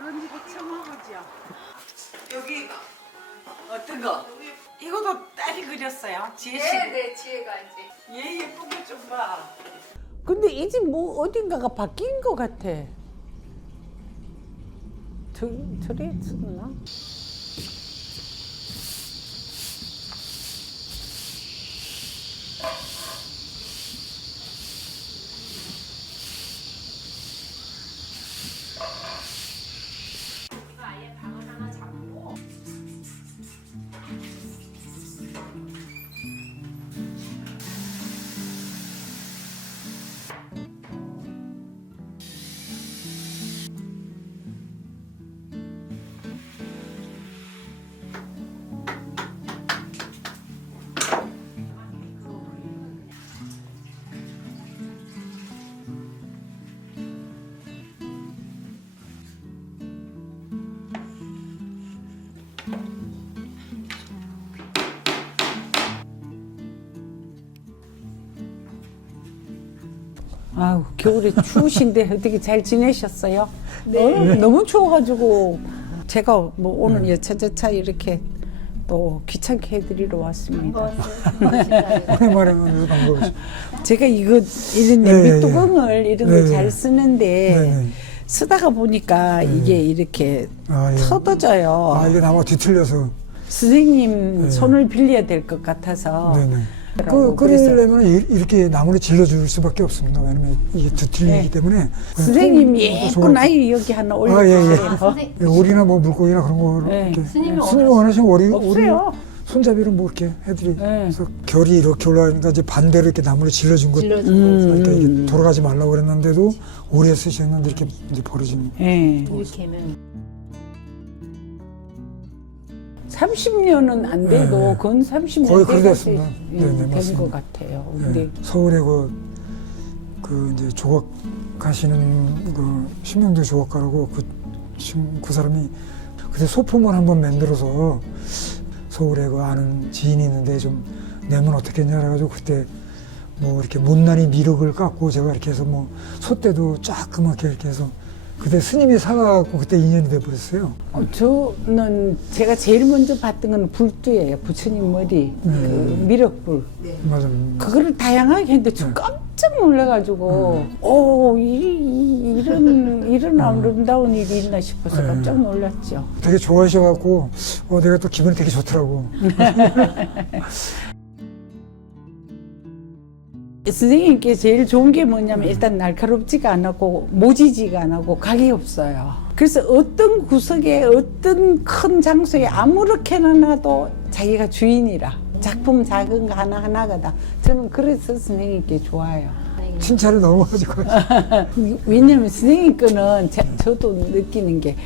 저런 집이 처음하고죠. 여기 어떤 거? 이것도 딸이 그렸어요. 지혜 씨. 네, 지혜가 이제. 얘 예쁜 거 좀 봐. 근데 이 집 뭐 어딘가가 바뀐 것 같아. 저래 있었나? 아예 방을 하나 잡고. 아우 겨울에 추우신데 어떻게 잘 지내셨어요? 너무 추워가지고 제가 뭐 오늘 여차저차 이렇게 또 귀찮게 해드리러 왔습니다. 오랜만에 오는 방법이죠. 제가 이런 냄비뚜껑을 이런 걸 네. 잘 쓰는데 네네. 쓰다가 보니까 이게 이렇게 아, 예. 터져요. 아, 이게 나무 뒤틀려서. 선생님 네. 손을 빌려야 될 것 같아서. 네네. 그래서 끓이려면 이렇게 나무를 질러줄 수밖에 없습니다. 왜냐면 이게 뒤틀리기 네. 때문에. 선생님이 통- 예쁜 아이 여기 하나 아, 예, 예. 올려주세요. 선생님. 예, 오리나 뭐 물고기나 그런 거를 네. 이렇게. 스님이 스님이 원하시면 오리 없어요. 손잡이로 뭐 이렇게 해드리. 네. 그래서 결이 이렇게 올라가니까 이제 반대로 이렇게 나무를 질러준 것. 그러니까 이게 돌아가지 말라고 그랬는데도 오래 쓰셨는데 이렇게 이제 버려진. 예. 이렇게 하면 30년은 안 돼도 네. 건 30년 거의 그렇게 됐습니다. 네, 네, 된 맞습니다. 것 같아요. 예, 근데 서울에 그 이제 조각 하시는 그 신명도 조각가라고 그 사람이 그때 소품을 한번 만들어서 서울에 그 아는 지인이 있는데 좀 내면 어떻겠냐 해가지고 그때 뭐 이렇게 못난이 미륵을 깎고 제가 이렇게 해서 뭐 소떼도 쫙그맣게 이렇게 해서 그때 스님이 사가지고 그때 인연이 돼버렸어요. 저는 제가 제일 먼저 봤던 건 불두예요. 부처님 머리, 그 미륵불. 맞아요. 그거를 다양하게 했는데 저 깜짝 놀라가지고, 이런 아름다운 일이 있나 싶어서 깜짝 놀랐죠. 되게 좋아하셔갖고 내가 또 기분이 되게 좋더라고. 선생님께 제일 좋은 게 뭐냐면 일단 날카롭지가 않고 모지지가 안 하고 각이 없어요. 그래서 어떤 구석에 어떤 큰 장소에 아무렇게나 놔도 자기가 주인이라 작품 작은 거 하나하나가 다 저는 그래서 선생님께 좋아요. 칭찬이 넘어가지고. 왜냐면 선생님 거는 저도 느끼는 게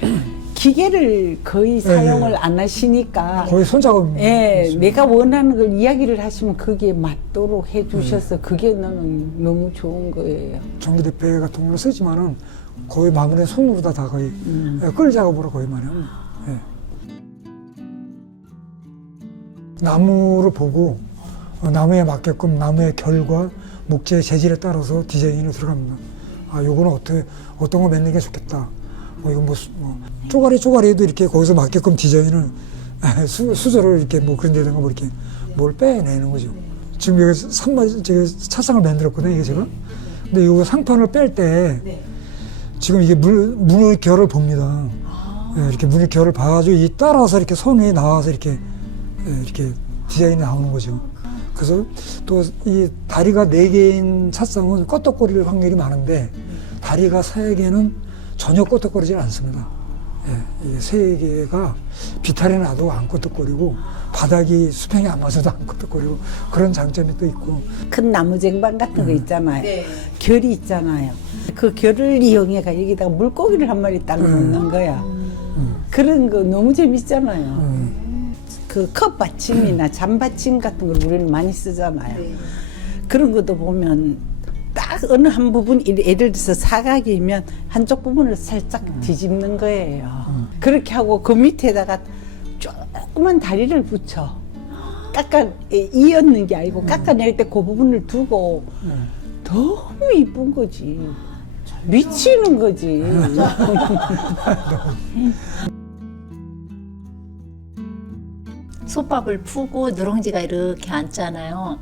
기계를 거의 사용을 안 하시니까 거의 손작업. 예, 내가 원하는 걸 이야기를 하시면 거기에 맞도록 해주셔서 그게 나는 너무 좋은 거예요. 전기대패 같은 걸로 쓰지만은 거의 마무리는 손으로 다 거의 끌 작업으로 거의 많이 합니다. 예. 나무를 보고 나무에 맞게끔 나무의 결과 목재의 재질에 따라서 디자인이 들어갑니다. 아, 요거는 어떤 거 맺는 게 좋겠다. 뭐 이건 뭐 쪼가리에도 이렇게 거기서 맞게끔 디자인을 수저를 이렇게 뭐 그런 데다가 뭐 이렇게 뭘 빼내는 거죠. 지금 여기 제가 차상을 만들었거든요, 이게 제가. 근데 이 상판을 뺄 때 지금 이게 문의 결을 봅니다. 예, 이렇게 문의 결을 봐가지고 이 따라서 이렇게 선이 나와서 이렇게 디자인이 나오는 거죠. 그래서 또 이 다리가 4개인 찻상은 껐덕거릴 확률이 많은데 다리가 3개는 전혀 껐덕거리질 않습니다. 예, 이 3개가 비탈이 나도 안 껐덕거리고 바닥이 수평이 안 맞아도 안 껐덕거리고 그런 장점이 또 있고. 큰 나무 쟁반 같은 거 있잖아요. 결이 있잖아요. 그 결을 이용해가 여기다가 물고기를 한 마리 딱 넣는 거야. 그런 거 너무 재밌잖아요. 그 컵 받침이나 잔 받침 같은 걸 우리는 많이 쓰잖아요. 그런 것도 보면 딱 어느 한 부분, 예를 들어서 사각이면 한쪽 부분을 살짝 뒤집는 거예요. 그렇게 하고 그 밑에다가 조그만 다리를 붙여. 이었는 게 아니고 깎아낼 때 그 부분을 두고 너무 이쁜 거지. 미치는 거지. 솥밥을 푸고 누룽지가 이렇게 앉잖아요.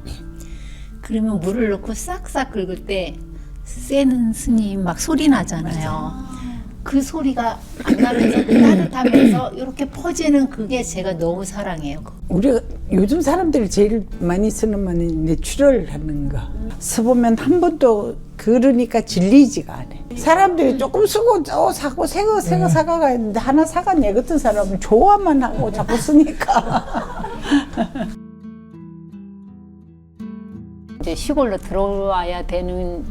그러면 물을 넣고 싹싹 긁을 때 쎄는 스님 막 소리 나잖아요. 그 소리가 안 나면서 따뜻하면서 이렇게 퍼지는 그게 제가 너무 사랑해요. 우리가 요즘 사람들이 제일 많이 쓰는 말은 내추럴 하는 거. 써보면 한 번도 그러니까 질리지가 않아. 사람들이 조금 쓰고 사고 새거 사가가 있는데 하나 사가 내 같은 사람은 좋아만 하고 자꾸 쓰니까. 이제 시골로 들어와야 되는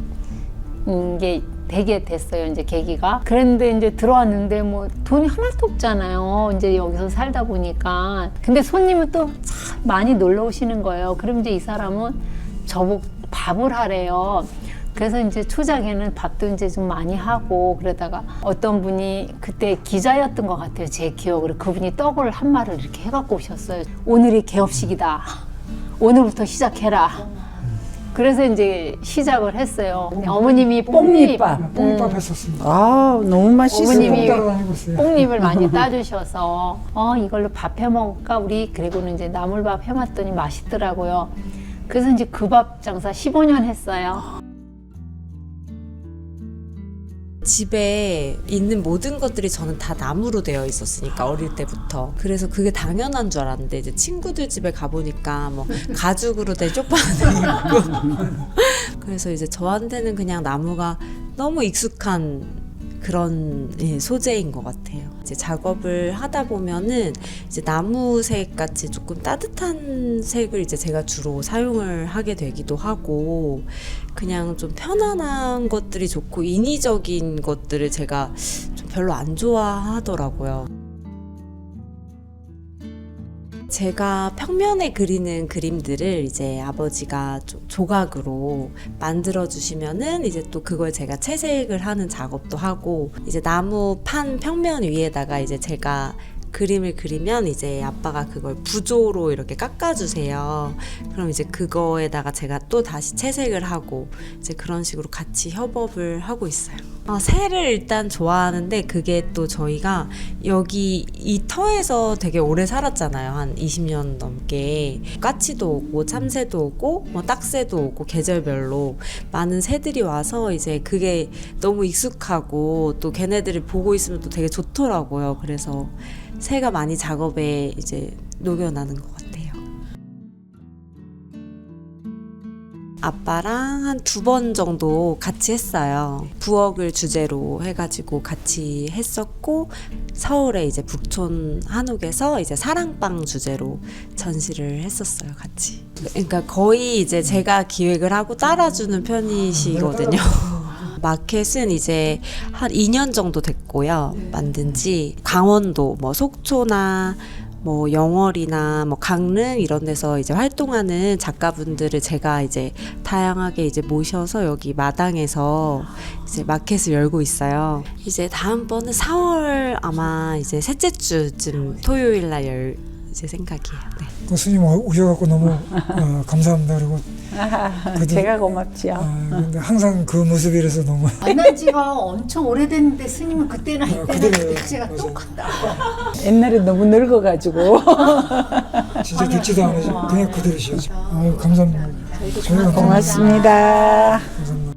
게 되게 됐어요. 이제 계기가. 그런데 이제 들어왔는데 뭐 돈이 하나도 없잖아요. 이제 여기서 살다 보니까. 근데 손님은 또 참 많이 놀러 오시는 거예요. 그럼 이제 이 사람은 저보고 밥을 하래요. 그래서 이제 초작에는 밥도 이제 좀 많이 하고 그러다가 어떤 분이 그때 기자였던 것 같아요. 제 기억으로. 그분이 떡을 한 마를 이렇게 해갖고 오셨어요. 오늘이 개업식이다. 오늘부터 시작해라. 그래서 이제 시작을 했어요. 어머님이 뽕잎밥. 뽕밥 했었습니다. 아, 너무 맛있어. 어머님이 따라다니고 있어요. 뽕잎을 많이 따주셔서 이걸로 밥 해 먹을까 우리. 그리고는 이제 나물밥 해봤더니 맛있더라고요. 그래서 이제 그 밥 장사 15년 했어요. 집에 있는 모든 것들이 저는 다 나무로 되어 있었으니까 어릴 때부터. 그래서 그게 당연한 줄 알았는데 이제 친구들 집에 가보니까 뭐 가죽으로 된 쪽파는 있고 그래서 이제 저한테는 그냥 나무가 너무 익숙한 그런 소재인 것 같아요. 이제 작업을 하다 보면은 이제 나무색 같이 조금 따뜻한 색을 이제 제가 주로 사용을 하게 되기도 하고, 그냥 좀 편안한 것들이 좋고 인위적인 것들을 제가 좀 별로 안 좋아하더라고요. 제가 평면에 그리는 그림들을 이제 아버지가 조각으로 만들어 주시면은 이제 또 그걸 제가 채색을 하는 작업도 하고, 이제 나무 판 평면 위에다가 이제 제가 그림을 그리면 이제 아빠가 그걸 부조로 이렇게 깎아주세요. 그럼 이제 그거에다가 제가 또 다시 채색을 하고 이제 그런 식으로 같이 협업을 하고 있어요. 새를 일단 좋아하는데, 그게 또 저희가 여기 이 터에서 되게 오래 살았잖아요. 한 20년 넘게. 까치도 오고 참새도 오고 뭐 딱새도 오고 계절별로 많은 새들이 와서 이제 그게 너무 익숙하고 또 걔네들을 보고 있으면 또 되게 좋더라고요. 그래서 새가 많이 작업에 이제 녹여나는 것 같아요. 아빠랑 한 2번 정도 같이 했어요. 부엌을 주제로 해가지고 같이 했었고, 서울에 이제 북촌 한옥에서 이제 사랑방 주제로 전시를 했었어요, 같이. 그러니까 거의 이제 제가 기획을 하고 따라주는 편이시거든요. 마켓은 이제 한 2년 정도 됐고요. 만든 지. 강원도, 뭐 속초나 뭐 영월이나 뭐 강릉 이런 데서 이제 활동하는 작가분들을 제가 이제 다양하게 이제 모셔서 여기 마당에서 이제 마켓을 열고 있어요. 이제 다음번은 4월 아마 이제 셋째 주쯤 토요일 날 열 이제 생각이에요. 네. 교수님 오셔갖고 너무 감사합니다. 그리고 제가 고맙지요. 근데 항상 그 모습이라서 너무 만난 지가 엄청 오래됐는데 스님은 그때나 이때나 그때는 제가 맞아요. 똑같다. 옛날에 너무 늙어가지고. 진짜 늙지도 않으시고 그냥 그대로시죠. 감사합니다. 저희가 고맙습니다.